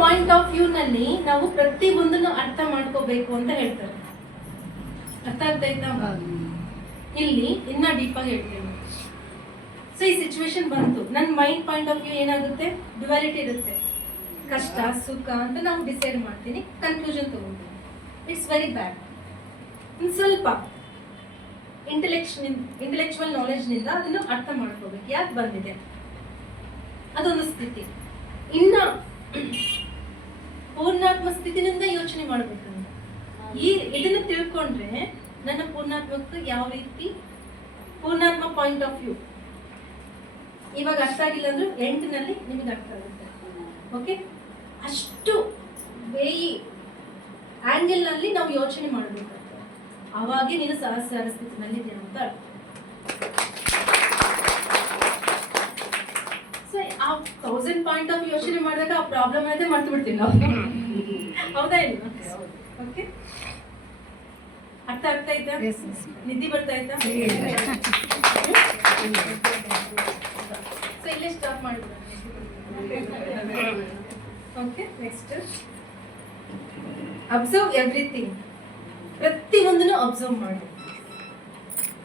Point of view ನಲ್ಲಿ ನಾವು ಪ್ರತಿ ಒಂದನ್ನು ಅರ್ಥ ಮಾಡ್ಕೋಬೇಕು ಅಂತ ಹೇಳ್ತಾರೆ. ಅರ್ಥ ಆಗ್ತಾಯ್ತಾ? ಇಲ್ಲಿ ಇನ್ನ ಡೀಪ್ ಆಗಿ ಹೇಳ್ತೇನೆ. ಸೊ ಈ ಸಿಚುವೇಶನ್ ಬಂತು, ನನ್ನ ಮೈಂಡ್ ಪಾಯಿಂಟ್ ಆಫ್ ವ್ಯೂ ಏನಾಗುತ್ತೆ, ಡ್ಯುಯಾಲಿಟಿ ಇರುತ್ತೆ. ಕಷ್ಟ ಸುಖ ಅಂತ ನಾವು ಡಿಸೈಡ್ ಮಾಡ್ತೀನಿ, ಕನ್ಕ್ಲೂಷನ್ ತಗೊಂತೀನಿ. It's very bad. ಇನ್ನು ಸ್ವಲ್ಪ ಇಂಟೆಲೆಕ್ಚುವಲ್ ನಾಲೆಜ್ನಿಂದ ಅದನ್ನು ಅರ್ಥ ಮಾಡ್ಕೋಬೇಕು, ಯಾಕೆ ಬಂದಿದೆ ಅದೊಂದು ಸ್ಥಿತಿ. ಇನ್ನ ಪೂರ್ಣಾತ್ಮ ಸ್ಥಿತಿನಿಂದ ಯೋಚನೆ ಮಾಡ್ಬೇಕಂತ ಇದನ್ನು ತಿಳ್ಕೊಂಡ್ರೆ ನನ್ನ ಪೂರ್ಣಾತ್ಮಕ್ಕೆ ಯಾವ ರೀತಿ ಪೂರ್ಣಾತ್ಮ ಪಾಯಿಂಟ್ ಆಫ್ ವ್ಯೂ ಇವಾಗ ಅರ್ಥ ಆಗಿಲ್ಲ ಅಂದ್ರೆ 8ನಲ್ಲಿ ನಿಮಗೆ ಅರ್ಥ ಆಗುತ್ತೆ. ಓಕೆ, ಅಷ್ಟು ವೇಯಿ ಆಂಗಲ್ ನಲ್ಲಿ ನಾವು ಯೋಚನೆ ಮಾಡಬೇಕಾಗ್ತದೆ. ಅವಾಗೆ ನೀನು ಸಹಸ್ರಾರ ಸ್ಥಿತಿನಲ್ಲಿ ಇದೆಯಾ ಅಂತ. ಸೊ ಆ 1000 ಪಾಯಿಂಟ್ ಆಫ್ ಯೋಚನೆ ಮಾಡಿದಾಗ ಆ ಪ್ರಾಬ್ಲಮ್ ಅನ್ನೋದೇ ಮರ್ತು ಬಿಡ್ತೀವಿ ನಾವು. ಹೌದಾ ಇಲ್ಲ? ಓಕೆ, ಅರ್ಥ ಆಗ್ತಾ ಇದ್ದ? ನಿದ್ದೆ ಬರ್ತಾ ಇದ್ದ? ಸೊ ಇಲ್ಲೇ ಸ್ಟಾಪ್ ಮಾಡಿಬಿಡ. Okay, next observe everything. ಪ್ರತಿ ಒಂದನ್ನು ಅಬ್ಸರ್ವ್ ಮಾಡಿ.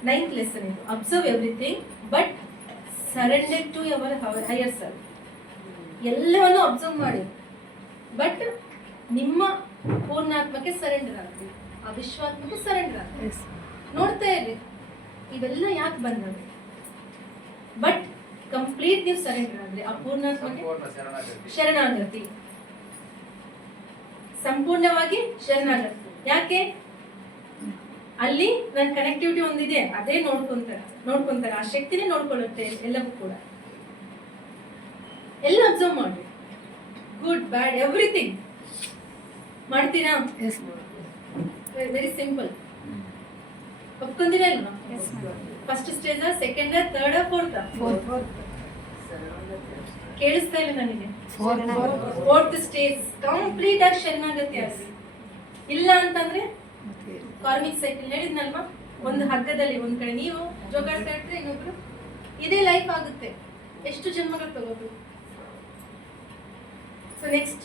9th ಲೆಸನ್ ಇದು. Observe everything but surrender to your higher self. ಎಲ್ಲವನ್ನು ಅಬ್ಸರ್ವ್ ಮಾಡಿ, ಬಟ್ ನಿಮ್ಮ ಪೂರ್ಣಾತ್ಮಕ್ಕೆ ಸರೆಂಡರ್ ಆಗ್ರಿ, ಆ ವಿಶ್ವಾತ್ಮಕ್ಕೆ ಸರೆಂಡರ್ ಆಗ್ರಿ. ನೋಡ್ತಾ ಇರಿ ಇವೆಲ್ಲ ಯಾಕೆ ಬಂದವೆ, ಬಟ್ ಕಂಪ್ಲೀಟ್ ನೀವು ಸರೆಂಡರ್ ಆದ್ರೆ ಆ ಪೂರ್ಣಾತ್ಮಕ್ಕೆ ಶರಣಾಗತಿ, ಸಂಪೂರ್ಣವಾಗಿ ಶರಣಾಗತಿ. ಯಾಕೆ? ಅಲ್ಲಿ ನನ್ನ ಕನೆಕ್ಟಿವಿಟಿ ಒಂದಿದೆ, ಅದೇ ನೋಡ್ಕೊಂತಾರೆ ಆ ಶಕ್ತಿನೇ ನೋಡ್ಕೊಳ್ಳುತ್ತೆ ಎಲ್ಲವೂ ಕೂಡ. ಎಲ್ಲ ಅಬ್ಸರ್ವ್ ಮಾಡಿ, ಗುಡ್ ಬ್ಯಾಡ್ ಎವ್ರಿಥಿಂಗ್ ಮಾಡ್ತೀರಾ? Very simple. ಒಪ್ಕೊಂತೀರಾ ಇಲ್ವಾ? First stage, second, third, fourth? ಕೇಳಿಸ್ತಾ ಇಲ್ಲ ನನಗೆ. 4th ಸ್ಟೇಜ್ ಕಂಪ್ಲೀಟ್ ಆಗಿ ಶರಣಾಗತಿ ಆಗ್ರಿ. ಇಲ್ಲ ಅಂತಂದ್ರೆ ಕಾರ್ಮಿಕ್ ಸೈಕಲ್ ಹೇಳಿದ್ನಲ್ವಾ, ಒಂದು ಹಗ್ಗದಲ್ಲಿ ಒಂದ್ ಕಡೆ ನೀವು ಜೋಗಾಡ್ತಾ ಇರ್ತೀರ, ಇನ್ನೊಬ್ರು ಇದೇ ಲೈಫ್ ಆಗುತ್ತೆ. ಎಷ್ಟು ಜನ್ಮಗಳು ತಗೋದು. So next,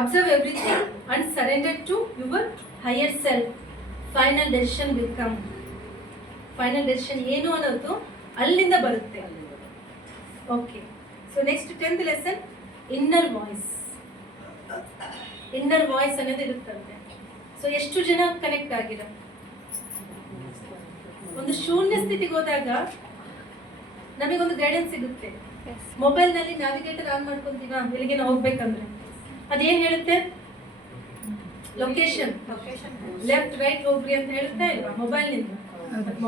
observe everything and surrender to your higher self. Final decision will come. Final decision ಏನು ಅನ್ನೋದು ಅಲ್ಲಿಂದ ಬರುತ್ತೆ. Okay, so next 10th lesson, inner voice. Inner voice ಅನ್ನೋದು ಇರುತ್ತಂತೆ. ಸೊ ಎಷ್ಟು ಜನ ಕನೆಕ್ಟ್ ಆಗಿರೋ? ಒಂದು ಶೂನ್ಯ ಸ್ಥಿತಿಗೆ ಹೋದಾಗ ನಮಗೊಂದು ಗೈಡೆನ್ಸ್ ಸಿಗುತ್ತೆ. ಮೊಬೈಲ್ ನಲ್ಲಿ ನ್ಯಾವಿಗೇಟರ್ ಆನ್ ಮಾಡ್ಕೊಂತೀವ, ಎಲ್ಲಿಗೆ ನಾವು ಹೋಗ್ಬೇಕಂದ್ರೆ ಅದೇನ್ ಹೇಳುತ್ತೆ? ಲೊಕೇಶನ್, ಲೆಫ್ಟ್ ರೈಟ್ ಹೋಗ್ರಿ ಅಂತ ಹೇಳುತ್ತಾ ಇಲ್ವಾ?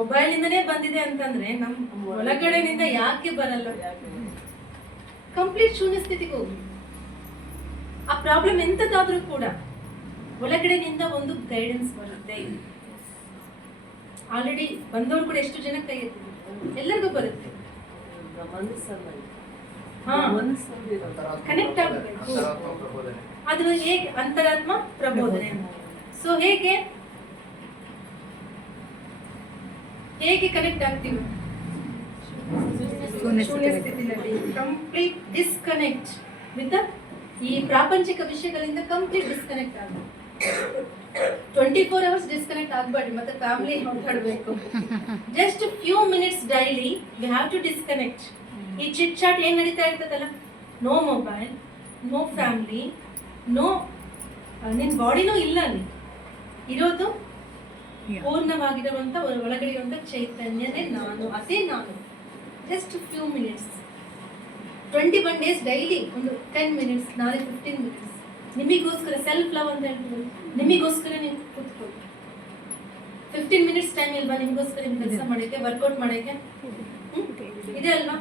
ಮೊಬೈಲ್ ನಿಂದನೇ ಬಂದಿದೆ ಅಂತಂದ್ರೆ ನಮ್ಮ ಒಳಗಡೆನಿಂದ ಯಾಕೆ ಬರಲ್ಲ? ಕಂಪ್ಲೀಟ್ ಶೂನ್ಯ ಸ್ಥಿತಿಗೆ ಹೋಗಿ ಆ ಪ್ರಾಬ್ಲಮ್ ಎಂತದಾದ್ರೂ ಕೂಡ ಒಳಗಡೆನಿಂದ ಒಂದು ಗೈಡೆನ್ಸ್ ಬರುತ್ತೆ. ಆಲ್ರೆಡಿ ಬಂದವರು ಕೂಡ ಎಷ್ಟು ಜನ ಕೈ ಎತ್ತಿದ್ರು, ಎಲ್ಲರಿಗೂ ಬರುತ್ತೆ. ಕನೆಕ್ಟ್ ಆಗಬೇಕು. ಅದು ಹೇಗೆ? ಅಂತರಾತ್ಮ ಪ್ರಬೋಧನೆ. ಸೊ ಹೇಗೆ ಕನೆಕ್ಟ್ ಆಗ್ತೀವಿ? ಶೂನ್ಯ ಸ್ಥಿತಿನಲ್ಲಿ ಕಂಪ್ಲೀಟ್ ಡಿಸ್ಕನೆಕ್ಟ್ ವಿತ್ ಈ ಪ್ರಾಪಂಚಿಕ ವಿಷಯಗಳಿಂದ ಕಂಪ್ಲೀಟ್ ಡಿಸ್ಕನೆಕ್ಟ್ ಆಗಬೇಕು. 24 hours ಡಿಸ್ಕನೆಕ್ಟ್ ಆಗಬೇಡಿ, ಮತ್ತೆ ಫ್ಯಾಮಿಲಿ ಮಾತಾಡಬೇಕು. Just few minutes daily we have to disconnect. ಈ ಚಿಟ್ ಚಾಟ್ ಏನ್ ನಡೀತಾ ಇರ್ತದಲ್ಲ, no mobile, no family, no ನಿನ್ ಬಾಡಿನೂ ಇಲ್ಲ. ಅಲ್ಲಿ ಇರೋದು ಪೂರ್ಣವಾಗಿರುವಂತ ಒಳಗಡೆ ಇರುವಂತ ಚೈತನ್ಯನೇ ನಾನು, ಅದೇ ನಾನು. Just few minutes, 21 days daily ಒಂದು 10 minutes, ನಾಳೆ 15 minutes ನಿಮಗೋಸ್ಕರ. ಸೆಲ್ಫ್ ಲವ್ ಅಂತ ಹೇಳ್ತೀವಿ, ನಿಮಗೋಸ್ಕರ ನೀವು ಕೂತ್ಕೊಳ್ಳಿ. 15 minutes ಟೈಮ್ ಇಲ್ವಾ ನಿಮಗೋಸ್ಕರ? ನಿಮ್ ಕೆಲಸ ಮಾಡಕ್ಕೆ, ವರ್ಕೌಟ್ ಮಾಡಕ್ಕೆ ಇದೆ ಅಲ್ವಾ?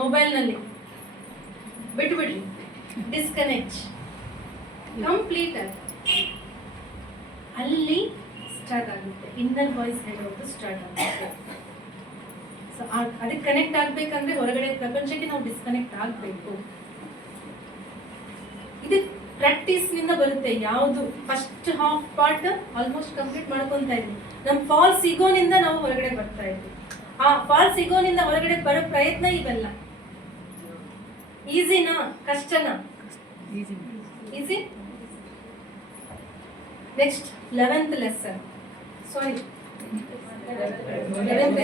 ಮೊಬೈಲ್ ನಲ್ಲಿ ಬಿಟ್ಬಿಡ್ರಿ, ಡಿಸ್ಕನೆಕ್ಟ್ ಕಂಪ್ಲೀಟ್ ಆಗಿ. ಅಲ್ಲಿ ಸ್ಟಾರ್ಟ್ ಆಗುತ್ತೆ ಇನ್ನರ್ ವಾಯ್ಸ್ ಹೇಳೋದು ಸ್ಟಾರ್ಟ್ ಆಗುತ್ತೆ. ಸೊ ಅದಕ್ಕೆ ಕನೆಕ್ಟ್ ಆಗ್ಬೇಕಂದ್ರೆ ಹೊರಗಡೆ ಪ್ರಪಂಚಕ್ಕೆ ನಾವು ಡಿಸ್ಕನೆಕ್ಟ್ ಆಗಬೇಕು. ಇದು ಪ್ರಾಕ್ಟೀಸ್ ನಿಂದ ಬರುತ್ತೆ. ಯಾವುದು first half part almost complete ಮಾಡ್ಕೊಂತ ಇದ್ವಿ. ನಮ್ಮ ಫಾಲ್ಸ್ ಈಗೋನಿಂದ ನಾವು ಹೊರಗಡೆ ಬರ್ತಾ ಇದ್ವಿ. ಆ ಫಾಲ್ಸ್ ಈಗೋನಿಂದ ಹೊರಗಡೆ ಬರೋ ಪ್ರಯತ್ನ ಇವೆಲ್ಲ. ಈಸಿನಾ ಕಷ್ಟನಾ? Easy? Next, 11th lesson. Sorry. 11th.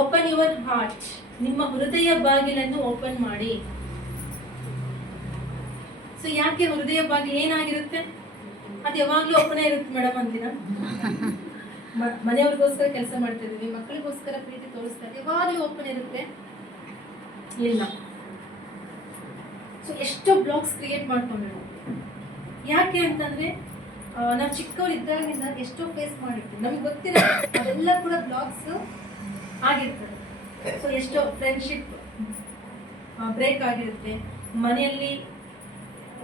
Open your heart. ನಿಮ್ಮ ಹೃದಯ ಬಾಗಿಲನ್ನು ಓಪನ್ ಮಾಡಿ. ಸೊ ಯಾಕೆ ಹೃದಯ ಬಾಗಿಲು ಏನಾಗಿರುತ್ತೆ? ಅದು ಯಾವಾಗ್ಲೂ ಓಪನ್ ಇರುತ್ತೆ ಮೇಡಮ್ ಅಂತೀನ. ಮನೆಯವ್ರಿಗೋಸ್ಕರ ಕೆಲಸ ಮಾಡ್ತಾ ಇದೀವಿ, ಮಕ್ಕಳಿಗೋಸ್ಕರ ಪ್ರೀತಿ ತೋರಿಸ್ತಾ ಇದ್ದೀವಿ, ಯಾವಾಗ್ಲೂ ಓಪನ್ ಇರುತ್ತೆ? ಇಲ್ಲ. ಸೊ ಎಷ್ಟೋ ಬ್ಲಾಗ್ಸ್ ಕ್ರಿಯೇಟ್ ಮಾಡ್ಕೊಂಡಿರೋ. ಯಾಕೆ ಅಂತಂದ್ರೆ ನಾವು ಚಿಕ್ಕವ್ರು ಇದ್ದಾಗಿಂದ ಎಷ್ಟೋ ಫೇಸ್ ಮಾಡಿರ್ತೀವಿ, ನಮ್ಗೆ ಗೊತ್ತಿರೋ ಅದೆಲ್ಲ ಕೂಡ ಬ್ಲಾಗ್ಸ್ ಆಗಿರ್ತದೆ. ಸೊ ಎಷ್ಟೋ ಫ್ರೆಂಡ್ಶಿಪ್ ಬ್ರೇಕ್ ಆಗಿರುತ್ತೆ, ಮನೆಯಲ್ಲಿ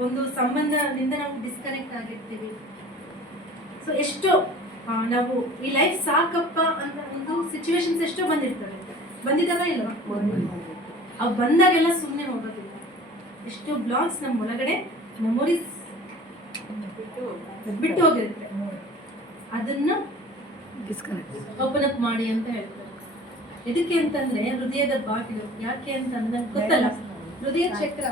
ಒಂದು ಸಂಬಂಧದಿಂದ ನಾವು ಡಿಸ್ಕನೆಕ್ಟ್ ಆಗಿರ್ತೀವಿ. ಸೊ ಎಷ್ಟೋ ನಾವು ಈ ಲೈಫ್ ಸಾಕಪ್ಪ ಅಂತ ಒಂದು ಸಿಚುವೇಶನ್ಸ್ ಎಷ್ಟೋ ಬಂದಿದ್ದಾವ ಇಲ್ವಾ? ಅವು ಬಂದಾಗೆಲ್ಲ ಸುಮ್ಮನೆ ಹೋಗೋದಿಲ್ಲ. ಎಷ್ಟೋ ಬ್ಲಾಗ್ಸ್ ನಮ್ಮ ಒಳಗಡೆ ಮೆಮೊರೀಸ್ ಬಿಟ್ಟು ಹೋಗಿರುತ್ತೆ, ಅದನ್ನ ಓಪನ್ ಅಪ್ ಮಾಡಿ ಅಂತ ಹೇಳ್ತಾರೆ. ಇದಕ್ಕೆ ಅಂತಂದ್ರೆ ಹೃದಯದ ಬಾಗಿಲು. ಯಾಕೆ ಅಂತಂದ್ರೆ ಗೊತ್ತಲ್ಲ, ಹೃದಯ ಚಕ್ರ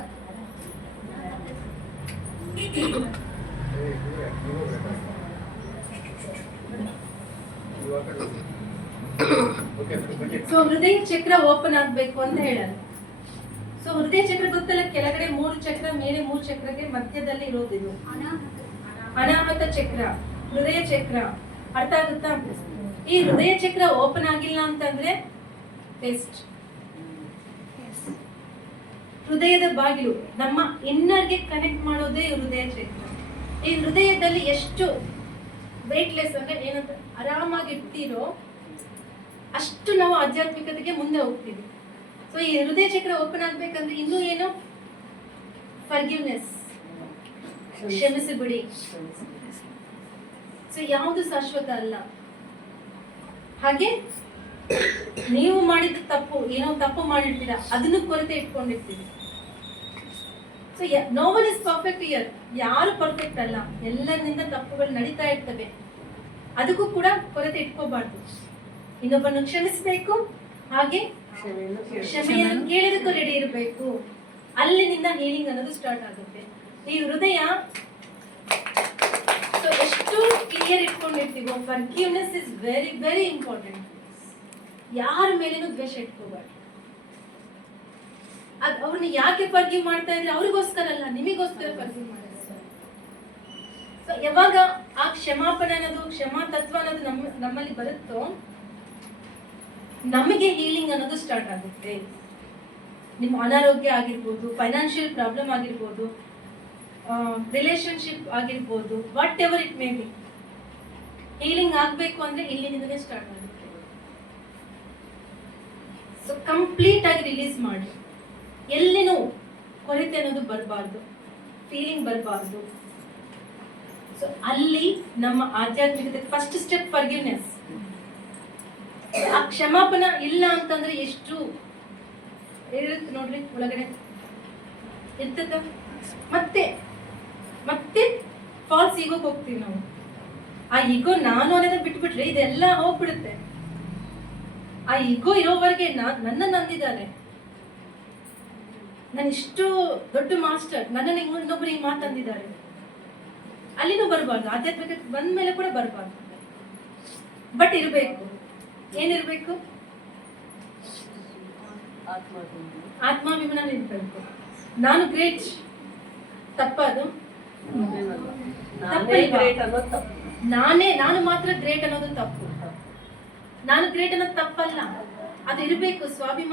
ಸೊ ಹೃದಯ ಚಕ್ರ ಓಪನ್ ಆಗ್ಬೇಕು ಅಂತ ಹೇಳಲ್ಲ. ಸೊ ಹೃದಯ ಚಕ್ರ ಗೊತ್ತಲ್ಲ, ಕೆಳಗಡೆ 3 ಚಕ್ರ, ಮೇಲೆ 3 ಚಕ್ರಕ್ಕೆ ಮಧ್ಯದಲ್ಲಿ ಇರೋದಿದು ಅನಾಹತ ಚಕ್ರ, ಹೃದಯ ಚಕ್ರ. ಅರ್ಥ ಆಗುತ್ತಾ? ಈ ಹೃದಯ ಚಕ್ರ ಓಪನ್ ಆಗಿಲ್ಲ ಅಂತಂದ್ರೆ ಟೆಸ್ಟ್. ಹೃದಯದ ಬಾಗಿಲು ನಮ್ಮ ಇನ್ನರ್ಗೆ ಕನೆಕ್ಟ್ ಮಾಡೋದೇ ಹೃದಯ ಚಕ್ರ. ಈ ಹೃದಯದಲ್ಲಿ ಎಷ್ಟು ವೇಟ್ಲೆಸ್ ಅಂದ್ರೆ ಏನಂತ ಆರಾಮಾಗಿ ಇರ್ತೀರೋ ಅಷ್ಟು ನಾವು ಆಧ್ಯಾತ್ಮಿಕತೆಗೆ ಮುಂದೆ ಹೋಗ್ತೀವಿ. ಸೊ ಈ ಹೃದಯ ಚಕ್ರ ಓಪನ್ ಆಗ್ಬೇಕಂದ್ರೆ ಇನ್ನೂ ಏನು? ಫರ್ಗಿವ್ನೆಸ್, ಕ್ಷಮಿಸಿಬಿಡಿ. ಸೊ ಯಾವುದು ಶಾಶ್ವತ ಅಲ್ಲ. ಹಾಗೆ ನೀವು ಮಾಡಿದ ತಪ್ಪು, ಏನೋ ತಪ್ಪು ಮಾಡಿರ್ತೀರಾ, ಅದನ್ನು ಕೊರತೆ ಇಟ್ಕೊಂಡಿರ್ತೀವಿ. So no one is perfect here. ಯಾರು ಪರ್ಫೆಕ್ಟ್ ಅಲ್ಲ, ಎಲ್ಲರಿಂದ ತಪ್ಪುಗಳು ನಡೀತಾ ಇರ್ತವೆ. ಅದಕ್ಕೂ ಕೂಡ ಕೊರತೆ ಇಟ್ಕೋಬಾರ್ದು. ಇನ್ನೊಬ್ಬನ್ನು ಕ್ಷಮಿಸಬೇಕು, ಹಾಗೆ ಕ್ಷಮೆಯನ್ನು ಕೇಳಿದಕ್ಕೂ ರೆಡಿ ಇರಬೇಕು. ಅಲ್ಲಿನಿಂದ ಹೀಲಿಂಗ್ ಅನ್ನೋದು ಸ್ಟಾರ್ಟ್ ಆಗುತ್ತೆ. ಈ ಹೃದಯ ಎಷ್ಟು ಕ್ಲಿಯರ್ ಇಟ್ಕೊಂಡಿರ್ತೀವೋ, forgiveness is very very important. ಯಾರ ಮೇಲೇನೂ ದ್ವೇಷ ಇಟ್ಕೋಬಾರ್ದು. ಅವ್ರನ್ನ ಯಾಕೆ ಫರ್ಗಿವ್ ಮಾಡ್ತಾ ಇದ್ರೆ ಅವ್ರಿಗೋಸ್ಕರ ಅಲ್ಲ, ನಿಮಗೋಸ್ಕರ ಫರ್ಗಿವ್ ಮಾಡ್ತಾರೆ. ಸೊ ಯಾವಾಗ ಆ ಕ್ಷಮಾಪಣೆ ಅನ್ನೋದು, ಕ್ಷಮಾ ತತ್ವ ಅನ್ನೋದು ನಮ್ಮಲ್ಲಿ ಬರುತ್ತೋ, ನಮಗೆ ಹೀಲಿಂಗ್ ಅನ್ನೋದು ಸ್ಟಾರ್ಟ್ ಆಗುತ್ತೆ. ನಿಮ್ಮ ಅನಾರೋಗ್ಯ ಆಗಿರ್ಬೋದು, ಫೈನಾನ್ಷಿಯಲ್ ಪ್ರಾಬ್ಲಮ್ ಆಗಿರ್ಬೋದು, ರಿಲೇಶನ್ಶಿಪ್ ಆಗಿರ್ಬೋದು, what ever it may be, healing ಆಗಬೇಕು ಅಂದ್ರೆ ಇಲ್ಲಿಂದಲೇ ಸ್ಟಾರ್ಟ್ ಆಗುತ್ತೆ. ಸೊ ಕಂಪ್ಲೀಟ್ ಆಗಿ ರಿಲೀಸ್ ಮಾಡಿ. ಎಲ್ಲಿನೂ ಕೊರತೆ ಅನ್ನೋದು ಬರಬಾರ್ದು, ಫೀಲಿಂಗ್ ಬರಬಾರ್ದು. ಸೊ ಅಲ್ಲಿ ನಮ್ಮ ಆಧ್ಯಾತ್ಮಿಕತೆ ಫಸ್ಟ್ ಸ್ಟೆಪ್ ಫರ್ಗಿವ್ನೆಸ್. ಆ ಕ್ಷಮಾಪಣ ಇಲ್ಲ ಅಂತಂದ್ರೆ ಎಷ್ಟು ಇರುತ್ತೆ ನೋಡ್ರಿ, ಒಳಗಡೆ ಇರ್ತದ. ಮತ್ತೆ ಫಾಲ್ಸ್ ಈಗೋಗೆ ಹೋಗ್ತೀವಿ ನಾವು. ಆ ಈಗೋ ನಾನು ಅನ್ನೋದನ್ನ ಬಿಟ್ಬಿಟ್ರೆ ಇದೆಲ್ಲ ಹೋಗ್ಬಿಡುತ್ತೆ. ಆ ಈಗೋ ಇರೋವರೆಗೆ ನನ್ನನ್ನು ಅಂದಿದ್ದಾರೆ, ನಾನು ಇಷ್ಟು ದೊಡ್ಡ ಮಾಸ್ಟರ್, ನನ್ನನ್ನು ಇನ್ನೊಬ್ರು ಹಿಂಗೆ ಮಾತಂದಿದ್ದಾರೆ, ಅಲ್ಲಿನೂ ಬರಬಾರ್ದು. ಆಧ್ಯಾತ್ಮಿಕ ಬಂದ ಮೇಲೆ ಕೂಡ ಬರಬಾರ್ದು. ಬಟ್ ಇರಬೇಕು. ಏನಿರ್ಬೇಕು? ಆತ್ಮಾಭಿಮಾನ ಇರ್ಬೇಕು. ನಾನು ಗ್ರೇಟ್ ತಪ್ಪದು, ನಾನು ಮಾತ್ರ ಗ್ರೇಟ್ ಅನ್ನೋದು ತಪ್ಪು. ನಾನು ಗ್ರೇಟ್ ಅನ್ನೋದು ತಪ್ಪಲ್ಲ, ಅದು ಇರಬೇಕು. ಸ್ವಾಭಿಮಾನ